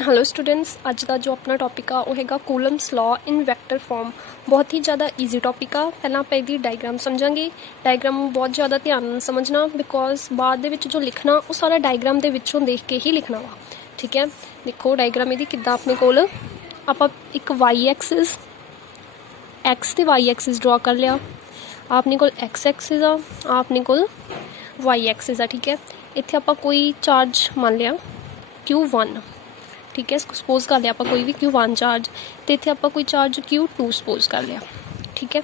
Hello students, अज का जो अपना टॉपिक आ वो हैगा Coulomb's law in vector form. बहुत ही ज़्यादा ईजी टॉपिक आ। पहला आप इसकी डायग्राम समझांगे। डायग्राम बहुत ज़्यादा ध्यान नाल समझना, बिकॉज बाद दे विच जो लिखना वो सारा डायग्राम के विचों देख के ही लिखना वा। ठीक है, देखो डायग्राम यदि किद्दां अपने कोल आपां एक वाई एक्सिस एक्स ते वाई एक्सिस ड्रॉ कर लिया। अपने कोल एक्स एक्सिस आ, अपने कोल वाई एक्सिस आ। ठीक है, इत्थे आपां कोई चार्ज मान लिया Q1। ठीक है, सपोज कर लिया आप कोई भी Q1 चार्ज, तो इतने आप कोई चार्ज Q2 सपोज कर लिया। ठीक है,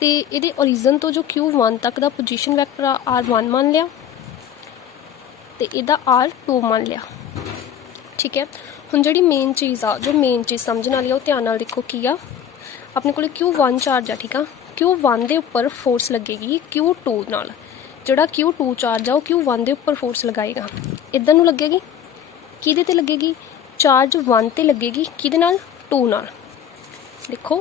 तो ये ओरिजन तो जो Q1 तक का पोजीशन वैक्टर R1 मान लिया, तो यदा R2 मान लिया। ठीक है, हुण जी मेन चीज़ आ, जो मेन चीज़ समझने वाली है ध्यान नाल देखो की आ। अपने को Q1 चार्ज है, ठीक है, Q1 के उपर फोर्स लगेगी Q2 नाल। जोड़ा Q2 चार्ज आ वो Q1 के उपर फोर्स लगाएगा, इधर नूं लगेगी, किहदे ते लगेगी, चार्ज 1 ते लगेगी, किहदे नाल, 2 नाल। देखो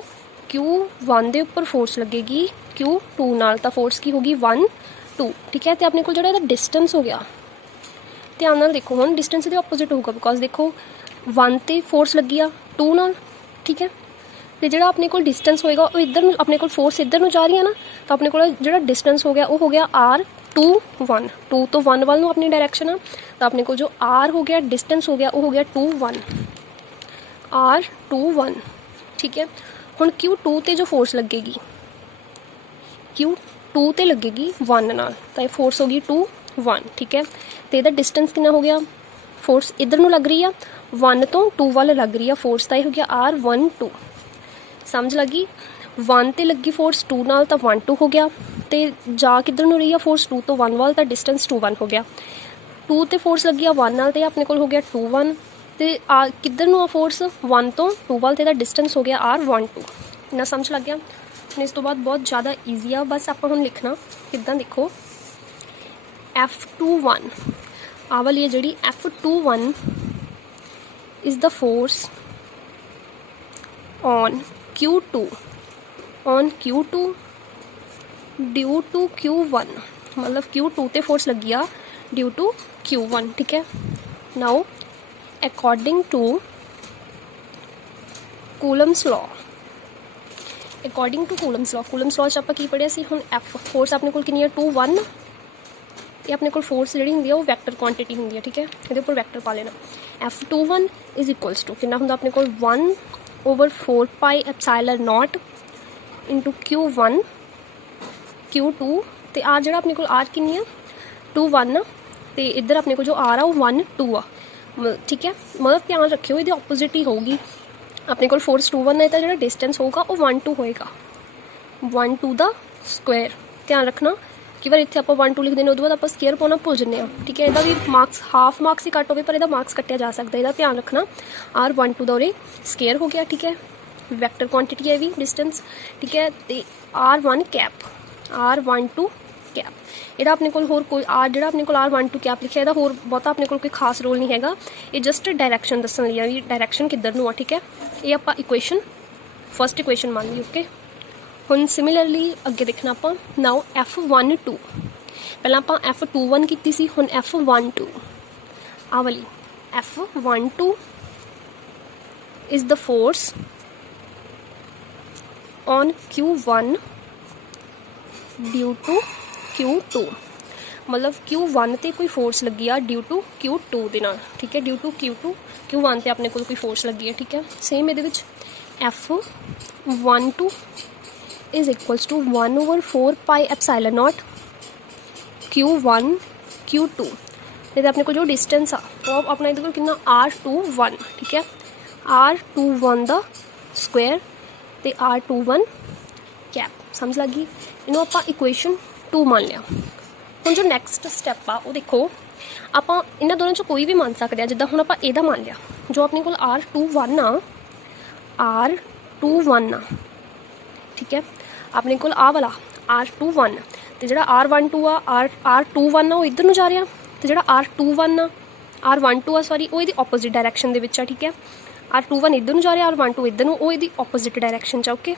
Q1 के उपर फोर्स लगेगी Q2 नाल, तो फोर्स की होगी 1 2। ठीक है, तो अपने को जो डिस्टेंस हो गया, ध्यान नाल देखो हुण डिस्टेंस के ऑपोजिट होगा, बिकॉज देखो 1 ते फोर्स लगी आ 2 नाल। ठीक है, तो जो अपने को डिस्टेंस होएगा वो इधर अपने को फोर्स इधर नूं जा रही है ना, तो अपने को जो डिस्टेंस हो गया वो हो गया R2 1। 2 तो 1 वाल नूं अपनी डायरैक्शन आ, तो अपने को जो R हो गया डिस्टेंस हो गया वो हो गया 2 1 R2 1। ठीक है, हुण Q2 ते जो फोर्स लगेगी Q2 ते लगेगी 1 नाल, तो ये फोर्स होगी 2 1। ठीक है, तो यदा डिस्टेंस कितना हो गया, फोर्स इधर नूं लग रही है 1 तो 2 वाल लग रही है फोर्स, तो यह हो गया R1 2। समझ लगी, 1 ते लगी फोर्स 2 नाल, तो 1 2 हो गया, तो जा किधर नूं रही है फोर्स 2 तो 1 वाल, तो डिस्टेंस 2 1 हो गया। 2 ते फोर्स लगी 1 नाल, तो अपने को हो गया 2 1, तो किधर नूं आ फोर्स 1 तो 2 वाल, तो डिस्टेंस हो गया R1 2। इन्ना समझ लग गया। इस तो बाद बहुत ज़्यादा ईजी आ, बस आप हुण लिखना किद्दां, देखो F21 आ वाली है जी, F21 is the force on Q2 due to Q1, मतलब Q2 ते फोर्स लगी आ ड्यू टू Q1। ठीक है, now according to Coulomb's law, Coulomb's law च आपां की पढ़िया सी, हुण F फोर्स अपने कोल कितनी है 2 1। ये अपने को फोर्स जी होंगी वो वैक्टर क्वांटिटी होंगी है। ठीक है, ये उपर वैक्टर पा लेना, F21 इज इक्वल्स टू कितना होंगे अपने को 1/4 pi epsilon not into Q1 Q2, तो आर जो अपने को आर कितनी है 2 1, तो इधर अपने को जो आर आ वो 1 2 आ। ठीक है, मतलब ध्यान रखियो ये ऑपोजिट ही होगी। अपने को फोर्स 2 1 है, तो जो डिस्टेंस होगा वो 1 2 होएगा, 1 2 द स्क्वायर। ध्यान रखना कि बार इतने आप 1 2 लिख देने बाद आप स्केयर पाना भुल जाने। ठीक है, यदा भी मार्क्स हाफ मार्क्स ही कट हो, पर यदा मार्क्स कट्टिया जा सकता है, यदा ध्यान रखना। R1 2 का स्केयर हो गया। ठीक है, वैक्टर क्वांटिटी है भी डिस्टेंस। ठीक है, तो R1 कैप R1 2 कैप, यदा अपने को होर कोई आर जो अपने को R1 2 कैप लिखा, होर बहुता अपने को कोई खास रोल नहीं है, ये जस्ट डायरैक्शन दसन लिया भी डायरैक्शन किधर नूं आ। ठीक है, ये आप इक्वेशन फर्स्ट इक्वेशन मान ली। ओके, हुण सिमिलरली अगे देखना आप नाउ F1 2, पहला आप F21 की सी, हुण F1 2 आ वाली F1 2 is the force on Q1 due to Q2, मतलब Q1 ते कोई फोर्स लगी आ ड्यू टू Q2 दे नाल। ठीक है, ड्यू टू Q1 ते अपने को कोई फोर्स लगी है। ठीक है, सेम ये F1 2 is equals to 1/4 pi epsilon not Q1 Q2, ये अपने को जो डिस्टेंस आ वो अपना इधर कितना R2 1। ठीक है, R2 1 द स्क्वायर ते R2 1 कैप। समझ लगी, इन्हों आप इक्वेशन 2 मान लिया। हम जो नैक्सट स्टैप आ वो देखो, आप इन्होंने दोनों चो कोई भी मान सकते हैं। जिदा हम आप यदा मान लिया जो अपने को R2 1 आ, R2 1 आ। ठीक है, अपने को आ वाला R2 1, तो जो R1 2 आ R2 1 आ वो इधर नूं जा रहा, तो जो R2 1 आ R1 2 आ सॉरी वो ऑपोजिट डायरैक्शन दे विच आ। ठीक है, R2 1 इधर नूं जा रहा, R1 2 इधर नूं, वो ऑपोजिट डायरैक्शन च। ओके,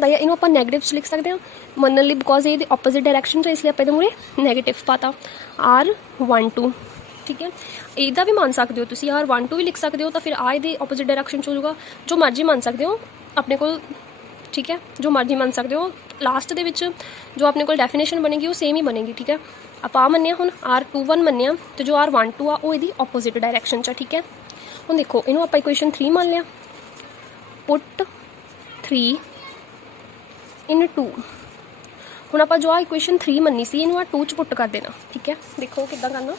तो इन्हों आप नैगेटिव लिख सकते हैं मनन लिए, बिकॉज ये ऑपोजिट डायरैक्शन, तो इसलिए आप मूरे नैगेटिव पाता R1 2। ठीक है। ਇਹਦਾ ਵੀ ਮੰਨ ਸਕਦੇ ਹੋ ਤੁਸੀਂ, यार 1 2 भी लिख सकते हो तो फिर आ ਇਹਦੇ ऑपोजिट डायरेक्शन ਚ ਹੋ ਜਾਊਗਾ, जो मर्जी मान सकते हो अपने को, ठीक है, जो मर्जी मान सकते हो। लास्ट ਦੇ ਵਿੱਚ जो अपने को डेफिनेशन बनेगी वो सेम ही बनेगी, ठीक है। ਆਪਾਂ ਆ ਮੰਨਿਆ ਹੁਣ R21 ਮੰਨਿਆ ਤੇ ਜੋ R12 ਆ ਉਹ ਇਹਦੀ ऑपोजिट डायरेक्शन ਚ, ठीक है। ਹੁਣ ਦੇਖੋ ਇਹਨੂੰ ਆਪਾਂ ਇਕੁਏਸ਼ਨ 3 ਮੰਨ ਲਿਆ, पुट 3 इन 2। ਹੁਣ ਆਪਾਂ ਜੋ ਆ ਇਕੁਏਸ਼ਨ 3 ਮੰਨੀ ਸੀ ਇਹਨੂੰ ਆ 2 ਚ ਪੁੱਟ ਕਰ ਦੇਣਾ, ਠੀਕ ਹੈ। ਦੇਖੋ ਕਿੱਦਾਂ ਕਰਨਾ,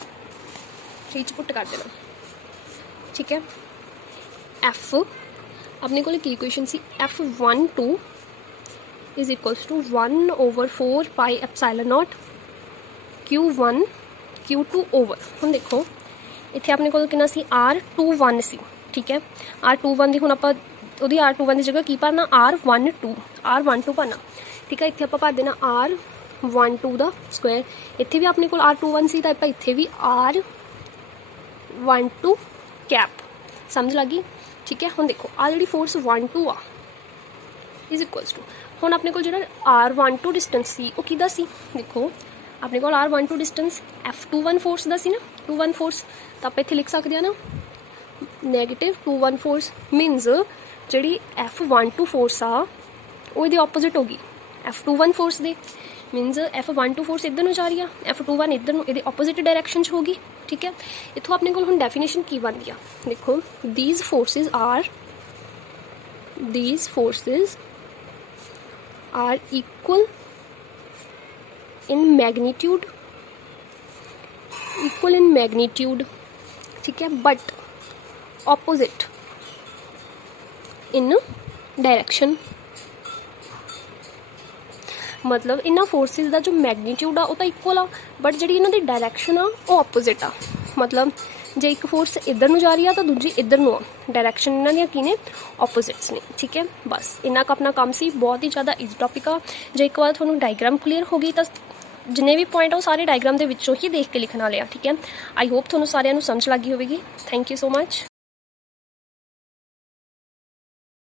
3 ਚ ਪੁੱਟ ਕਰ ਦੇਣਾ, ठीक है। एफ अपने को की इक्वेशन सी F12 is equals to 1/4 pi epsilon not Q1 Q2 over. हम देखो इत्थे अपने को कितना सी R21 सी, ठीक है। R21 दी हुण आपां ओहदी R21 दी जगह की भरना R12 भरना, ठीक है। इत्थे आपां भर देना R12 दा स्क्वायर, इत्थे भी अपने को R21 सी तां आपां इत्थे भी R12 कैप, समझ लगी, ठीक है। हुण देखो आ जिहड़ी फोर्स 1 2 आ इज इक्वल्स टू हुण अपने को जिहड़ा R12 डिस्टेंस सी वो किहदा सी, देखो अपने को R12 डिस्टेंस F21 फोर्स दा सी ना, 21 फोर्स, तो आप इत्थे लिख सकते हैं ना -21 फोर्स मीनस जिहड़ी F12 फोर्स आ वो इहदी ऑपोजिट होगी F21 फोर्स दे, मीनस F12 फोर्स इधर नूं जा रही है, F21 इधर नूं, इहदी ऑपोजिट डायरेक्शन च होगी, ठीक है। इत्थों अपने को हुण डेफिनेशन की बन गया, देखो these forces are equal in magnitude, ठीक है, बट ऑपोजिट इन डायरेक्शन। मतलब इन्हां फोर्सिस का जो मैग्नीट्यूड आ वो तो इक्वल आ, बट जी इन्हां दी डायरेक्शन आ वो ऑपोजिट आ। मतलब जे एक फोर्स इधर नूं जा रही है तो दूजी इधर नूं आ, डायरेक्शन इन्हां दी की ने ऑपोजिट्स ने, ठीक है। बस इन्ना का अपना काम सी, बहुत ही ज़्यादा ईजी टॉपिक आ। जे एक बार तुहानूं डायग्राम क्लीयर हो गई तो जिन्ने भी पॉइंट आ वो सारे डायग्राम के विचों ही देख के लिखना लिया, ठीक है। आई होप तुहानूं सारिआं नूं समझ लग गई होवेगी। Thank you so much.